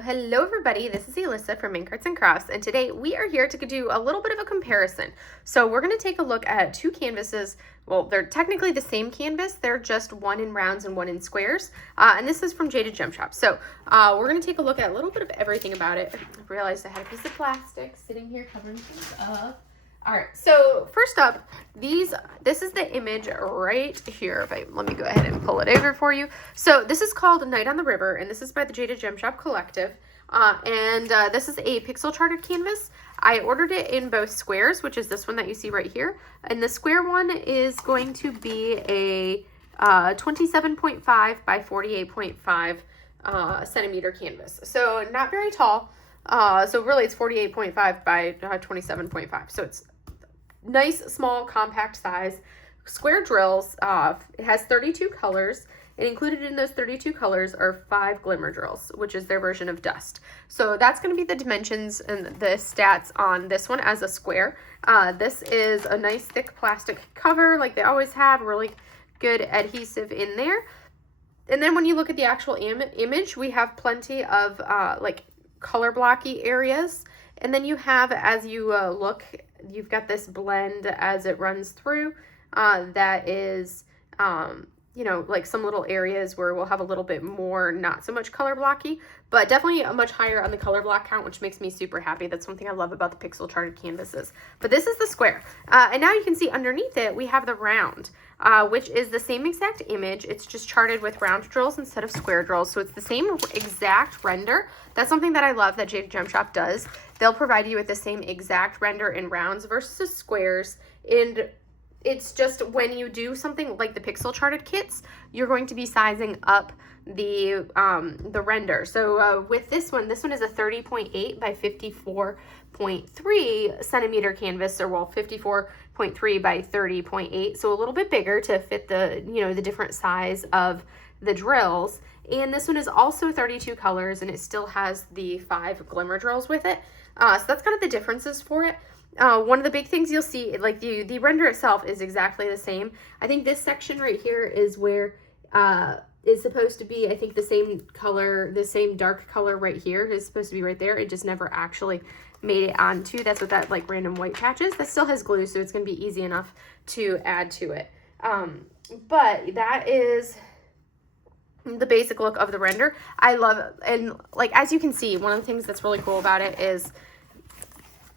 Hello everybody, this is Alyssa from Mincarts and Crafts, and today we are here to do a little bit of a comparison. So we're going to take a look at two canvases. Well, they're technically the same canvas, they're just one in rounds and one in squares, and this is from Jaded Gem Shop. So we're going to take a look at a little bit of everything about it. I realized I had a piece of plastic sitting here covering things up. All right, so first up, this is the image right here. Let me go ahead and pull it over for you. So this is called Night on the River, and this is by the Jaded Gem Shop Collective. This is a pixel charted canvas. I ordered it in both squares, which is this one that you see right here. And the square one is going to be a 27.5 by 48.5 centimeter canvas. So not very tall. So really it's 48.5 by 27.5. So it's nice, small, compact size. Square drills. It has 32 colors. And included in those 32 colors are 5 glimmer drills, which is their version of dust. So that's going to be the dimensions and the stats on this one as a square. This is a nice thick plastic cover like they always have, really good adhesive in there. And then when you look at the actual image, we have plenty of like color blocky areas. And then you have, as you look, you've got this blend as it runs through that is you know, like some little areas where we'll have a little bit more, not so much color blocky, but definitely a much higher on the color block count, which makes me super happy. That's one thing I love about the pixel charted canvases. But this is the square. And now you can see underneath it, we have the round, which is the same exact image. It's just charted with round drills instead of square drills. So it's the same exact render. That's something that I love that Jaded Gem Shop does. They'll provide you with the same exact render in rounds versus squares. And it's just when you do something like the pixel charted kits, you're going to be sizing up the render. So with this one is a 30.8 by 54.3 centimeter canvas, or well, 54.3 by 30.8. So a little bit bigger to fit the, you know, the different size of the drills. And this one is also 32 colors, and it still has the 5 glimmer drills with it. So that's kind of the differences for it. One of the big things you'll see, like the render itself is exactly the same. I think this section right here is where is supposed to be, I think the same color, the same dark color right here is supposed to be right there. It just never actually made it onto. That's what that like random white patch is. That still has glue, so it's going to be easy enough to add to it. But that is the basic look of the render. I love it. And like, as you can see, one of the things that's really cool about it is,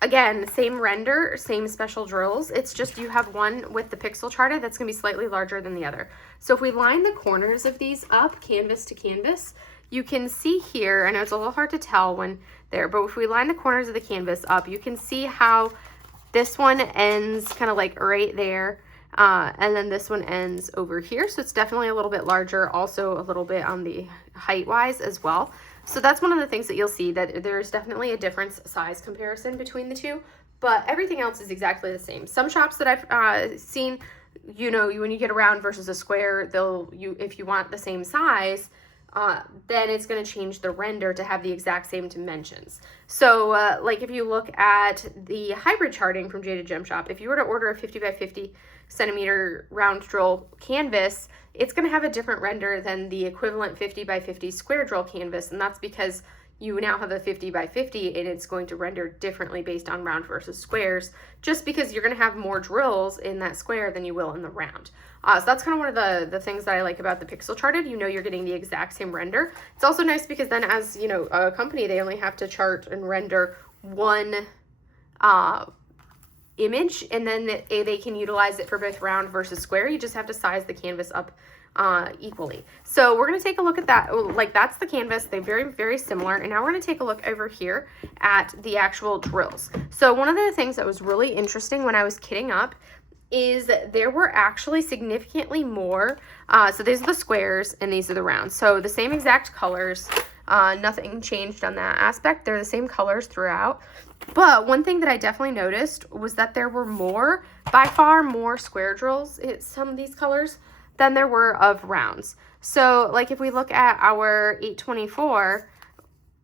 again, same render, same special drills. It's just you have one with the pixel charted that's going to be slightly larger than the other. So if we line the corners of these up, canvas to canvas, you can see here, and it's a little hard to tell when there, but if we line the corners of the canvas up, you can see how this one ends kind of like right there. And then this one ends over here. So it's definitely a little bit larger, also a little bit on the height wise as well. So that's one of the things that you'll see, that there's definitely a difference size comparison between the two, but everything else is exactly the same. Some shops that I've seen, you know, when you get a round versus a square, if you want the same size, then it's going to change the render to have the exact same dimensions. So like if you look at the hybrid charting from Jaded Gem Shop, if you were to order a 50 by 50 centimeter round drill canvas, it's going to have a different render than the equivalent 50 by 50 square drill canvas, and that's because you now have a 50 by 50 and it's going to render differently based on round versus squares, just because you're going to have more drills in that square than you will in the round. So that's kind of one of the things that I like about the pixel charted. You know, you're getting the exact same render. It's also nice because then, as you know, a company, they only have to chart and render one image, and then they can utilize it for both round versus square. You just have to size the canvas up equally. So we're going to take a look at that. Like, that's the canvas. They're very, very similar. And now we're going to take a look over here at the actual drills. So one of the things that was really interesting when I was kitting up is there were actually significantly more. So these are the squares and these are the rounds. So the same exact colors. Nothing changed on that aspect. They're the same colors throughout. But one thing that I definitely noticed was that there were more, by far more square drills in some of these colors than there were of rounds. So like if we look at our 824,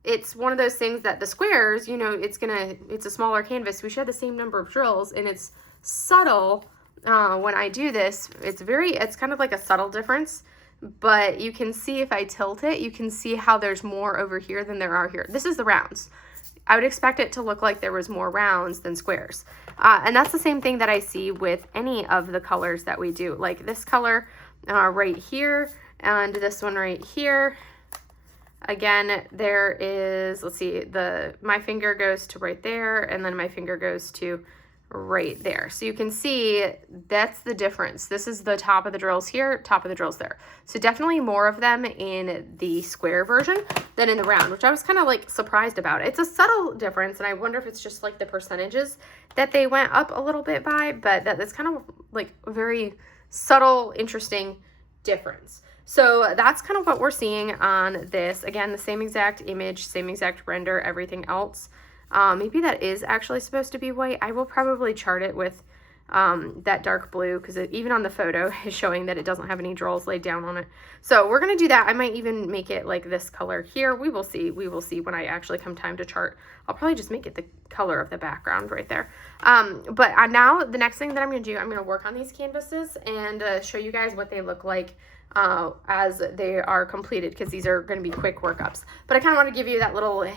it's one of those things that the squares, you know, it's a smaller canvas. We should have the same number of drills, and it's subtle when I do this. It's kind of like a subtle difference but you can see if I tilt it, you can see how there's more over here than there are here. This is the rounds. I would expect it to look like there was more rounds than squares. And that's the same thing that I see with any of the colors that we do. Like this color right here and this one right here. Again, there is, let's see, my finger goes to right there, and then my finger goes to right there. So you can see that's the difference. This is the top of the drills here, top of the drills there. So definitely more of them in the square version than in the round, which I was kind of like surprised about. It's a subtle difference, and I wonder if it's just like the percentages that they went up a little bit by, but that's kind of like a very subtle, interesting difference. So that's kind of what we're seeing on this. Again, the same exact image, same exact render, everything else. Maybe that is actually supposed to be white. I will probably chart it with that dark blue, because even on the photo is showing that it doesn't have any drills laid down on it. So we're going to do that. I might even make it like this color here. We will see. We will see when I actually come time to chart. I'll probably just make it the color of the background right there. But now the next thing that I'm going to do, I'm going to work on these canvases and show you guys what they look like as they are completed, because these are going to be quick workups. But I kind of want to give you that little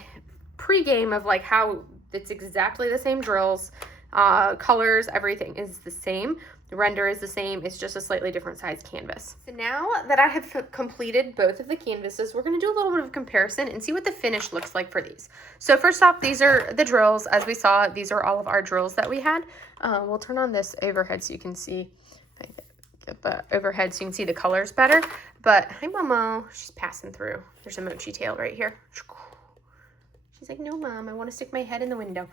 pre-game of like how it's exactly the same drills, colors, everything is the same. The render is the same. It's just a slightly different size canvas. So now that I have completed both of the canvases, we're going to do a little bit of comparison and see what the finish looks like for these. So first off, these are the drills. As we saw, these are all of our drills that we had. We'll turn on this overhead so you can see. Get the overhead so you can see the colors better. But hi, Momo. She's passing through. There's a mochi tail right here. She's like, no, Mom, I want to stick my head in the window.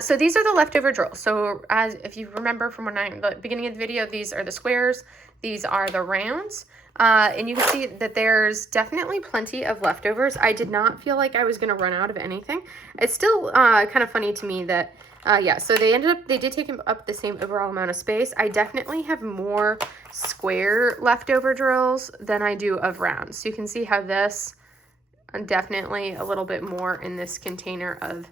So these are the leftover drills. So if you remember from the beginning of the video, these are the squares. These are the rounds. And you can see that there's definitely plenty of leftovers. I did not feel like I was going to run out of anything. It's still kind of funny to me that yeah, so they did take up the same overall amount of space. I definitely have more square leftover drills than I do of rounds. So you can see how this, definitely a little bit more in this container of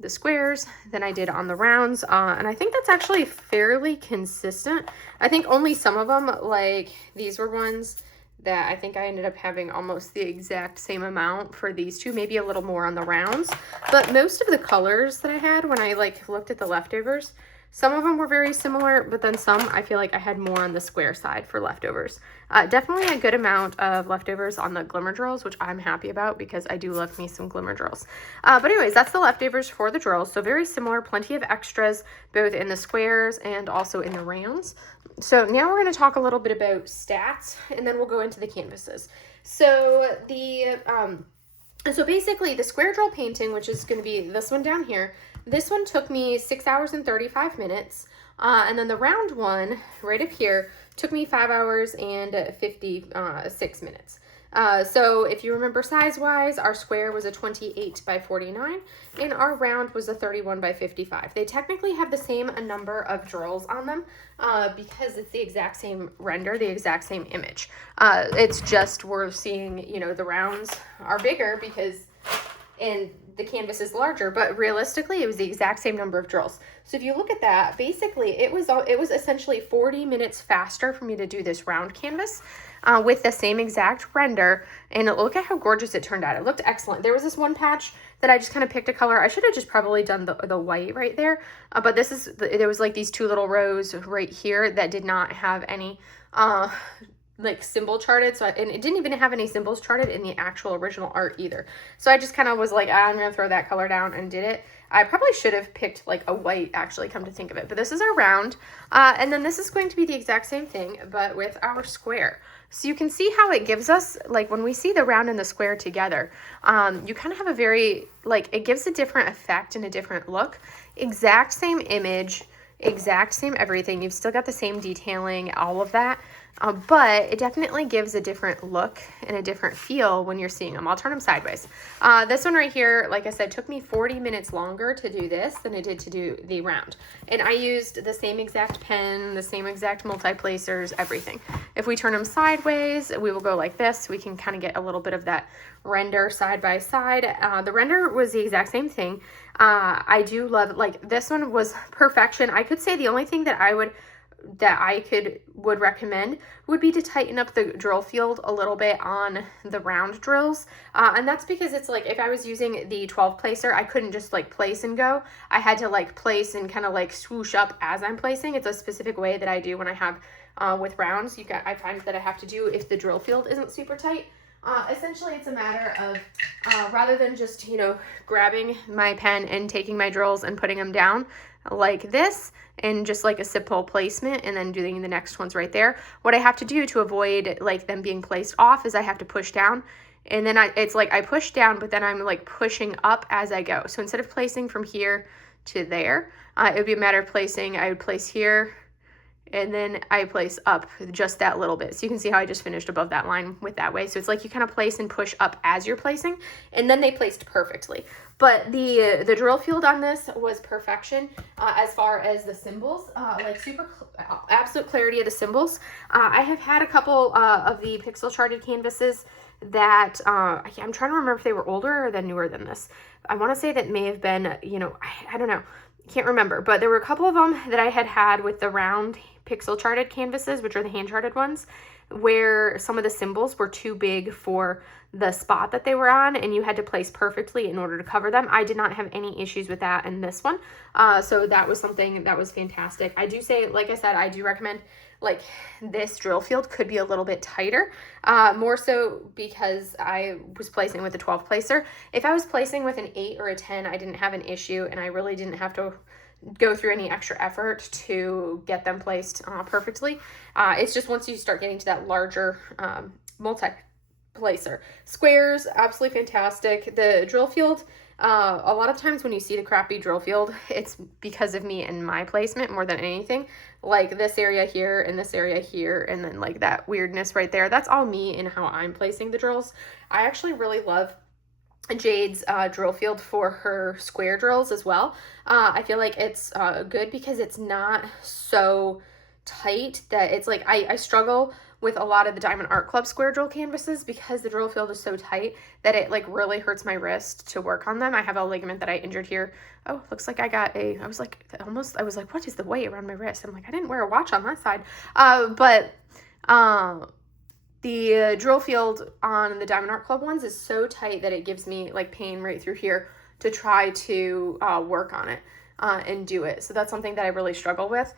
the squares than I did on the rounds. And I think that's actually fairly consistent. I think only some of them, like these were ones that I think I ended up having almost the exact same amount for these two, maybe a little more on the rounds. But most of the colors that I had when I like looked at the leftovers, some of them were very similar, but then some I feel like I had more on the square side for leftovers. Definitely a good amount of leftovers on the glimmer drills, which I'm happy about because I do love me some glimmer drills. But anyways, that's the leftovers for the drills. So very similar, plenty of extras, both in the squares and also in the rounds. So now we're going to talk a little bit about stats, and then we'll go into the canvases. So so basically the square drill painting, which is going to be this one down here, this one took me 6 hours and 35 minutes. And then the round one right up here took me 5 hours and 56 minutes. So if you remember size-wise, our square was a 28 by 49 and our round was a 31 by 55. They technically have the same number of drills on them because it's the exact same render, the exact same image. It's just we're seeing, you know, the rounds are bigger because the canvas is larger, but realistically it was the exact same number of drills. So if you look at that, basically it was essentially 40 minutes faster for me to do this round canvas with the same exact render, and look at how gorgeous it turned out. It looked excellent. There was this one patch that I just kind of picked a color. I should have just probably done the white right there, but there was like these two little rows right here that did not have any like symbol charted, and it didn't even have any symbols charted in the actual original art either. So I just kind of was like, I'm gonna throw that color down and did it. I probably should have picked like a white, actually, come to think of it, but this is our round, and then this is going to be the exact same thing but with our square. So you can see how it gives us, like when we see the round and the square together, you kind of have a very, like, it gives a different effect and a different look. Exact same image, exact same everything. You've still got the same detailing, all of that. But it definitely gives a different look and a different feel when you're seeing them. I'll turn them sideways. This one right here, like I said, took me 40 minutes longer to do this than it did to do the round. And I used the same exact pen, the same exact multi-placers, everything. If we turn them sideways, we will go like this. We can kind of get a little bit of that render side by side. The render was the exact same thing. I do love, like, this one was perfection. I could say the only thing that I would that I would recommend would be to tighten up the drill field a little bit on the round drills. And that's because it's like, if I was using the 12 placer, I couldn't just like place and go. I had to like place and kind of like swoosh up as I'm placing. It's a specific way that I do when I have with rounds. I find that I have to do if the drill field isn't super tight. Essentially, it's a matter of, rather than just, you know, grabbing my pen and taking my drills and putting them down like this and just like a simple placement and then doing the next ones right there, what I have to do to avoid like them being placed off is I have to push down. And then it's like I push down, but then I'm like pushing up as I go. So instead of placing from here to there, it would be a matter of placing. I would place here, and then I place up just that little bit. So you can see how I just finished above that line with that way. So it's like you kind of place and push up as you're placing, and then they placed perfectly. But the drill field on this was perfection as far as the symbols, like absolute clarity of the symbols. I have had a couple of the pixel charted canvases that I'm trying to remember if they were older or then newer than this. I want to say that may have been, you know, I don't know. Can't remember, but there were a couple of them that I had with the round pixel charted canvases, which are the hand charted ones, where some of the symbols were too big for the spot that they were on, and you had to place perfectly in order to cover them. I did not have any issues with that in this one. So that was something that was fantastic. I do say, like I said, I do recommend like this drill field could be a little bit tighter, more so because I was placing with a 12 placer. If I was placing with an 8 or a 10, I didn't have an issue, and I really didn't have to go through any extra effort to get them placed perfectly. It's just once you start getting to that larger multi-placer. Squares, absolutely fantastic. The drill field, a lot of times when you see the crappy drill field, it's because of me and my placement more than anything. Like this area here and this area here, and then like that weirdness right there. That's all me and how I'm placing the drills. I actually really love Jade's drill field for her square drills as well. I feel like it's good because it's not so tight that it's like, I struggle with a lot of the Diamond Art Club square drill canvases because the drill field is so tight that it like really hurts my wrist to work on them. I have a ligament that I injured here. Oh, looks like I was like, what is the weight around my wrist? I'm like, I didn't wear a watch on that side. The drill field on the Diamond Art Club ones is so tight that it gives me like pain right through here to try to work on it and do it. So that's something that I really struggle with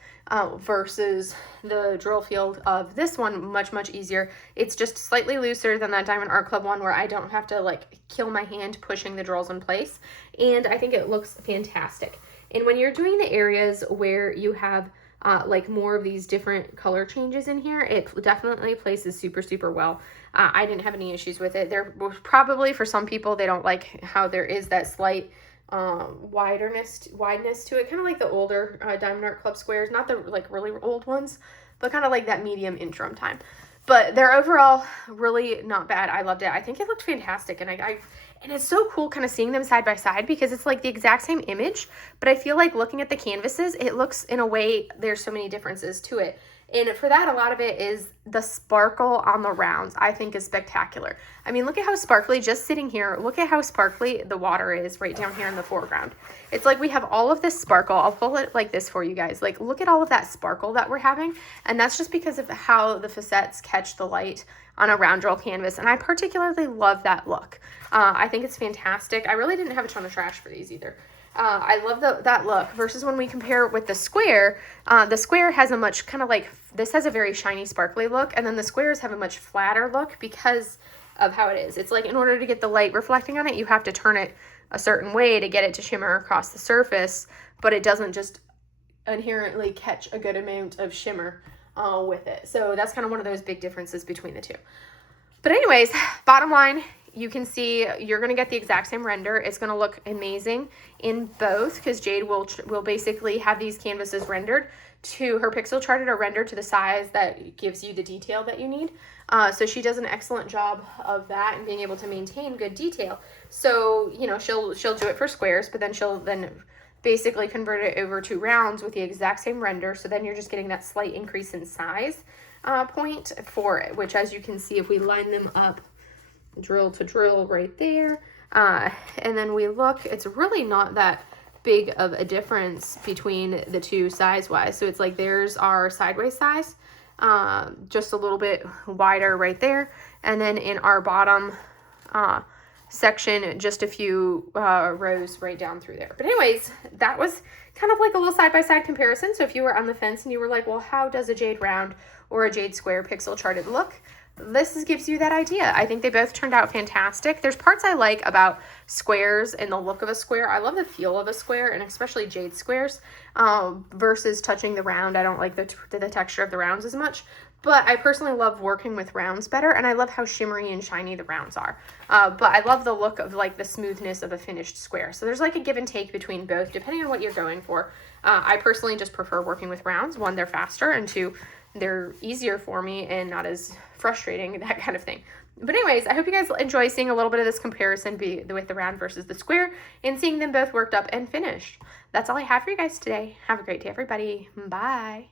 versus the drill field of this one, much, much easier. It's just slightly looser than that Diamond Art Club one where I don't have to like kill my hand pushing the drills in place. And I think it looks fantastic. And when you're doing the areas where you have like more of these different color changes in here, it definitely places super, super well. I didn't have any issues with it. There was probably, for some people, they don't like how there is that slight wideness to it, kind of like the older Diamond Art Club squares, not the like really old ones, but kind of like that medium interim time. But they're overall really not bad. I loved it. I think it looked fantastic, and and it's so cool kind of seeing them side by side because it's like the exact same image, but I feel like looking at the canvases, it looks in a way, there's so many differences to it. And for that, a lot of it is the sparkle on the rounds, I think is spectacular. I mean, look at how sparkly, just sitting here, look at how sparkly the water is right down here in the foreground. It's like we have all of this sparkle. I'll pull it like this for you guys. Like, look at all of that sparkle that we're having. And that's just because of how the facets catch the light on a round drill canvas. And I particularly love that look. I think it's fantastic. I really didn't have a ton of trash for these either. I love that look versus when we compare with the square has a much kind of like, this has a very shiny, sparkly look, and then the squares have a much flatter look because of how it is. It's like in order to get the light reflecting on it, you have to turn it a certain way to get it to shimmer across the surface, but it doesn't just inherently catch a good amount of shimmer with it. So that's kind of one of those big differences between the two. But anyways, bottom line, you can see you're going to get the exact same render. It's going to look amazing in both because Jade will basically have these canvases rendered to her pixel charted or rendered to the size that gives you the detail that you need. So she does an excellent job of that and being able to maintain good detail. So, you know, she'll do it for squares, but then she'll basically convert it over to rounds with the exact same render. So then you're just getting that slight increase in size point for it, which as you can see, if we line them up drill to drill right there, and then we look, it's really not that big of a difference between the two size-wise. So it's like there's our sideways size, just a little bit wider right there. And then in our bottom section, just a few rows right down through there. But anyways, that was kind of like a little side-by-side comparison. So if you were on the fence and you were like, well, how does a jade round or a jade square pixel charted look? This gives you that idea. I think they both turned out fantastic. There's parts I like about squares and the look of a square. I love the feel of a square, and especially jade squares, versus touching the round. I don't like the texture of the rounds as much, but I personally love working with rounds better, and I love how shimmery and shiny the rounds are. But I love the look of like the smoothness of a finished square. So there's like a give and take between both, depending on what you're going for. I personally just prefer working with rounds. One, they're faster, and two, they're easier for me and not as frustrating, that kind of thing. But anyways, I hope you guys enjoy seeing a little bit of this comparison with the round versus the square and seeing them both worked up and finished. That's all I have for you guys today. Have a great day, everybody. Bye.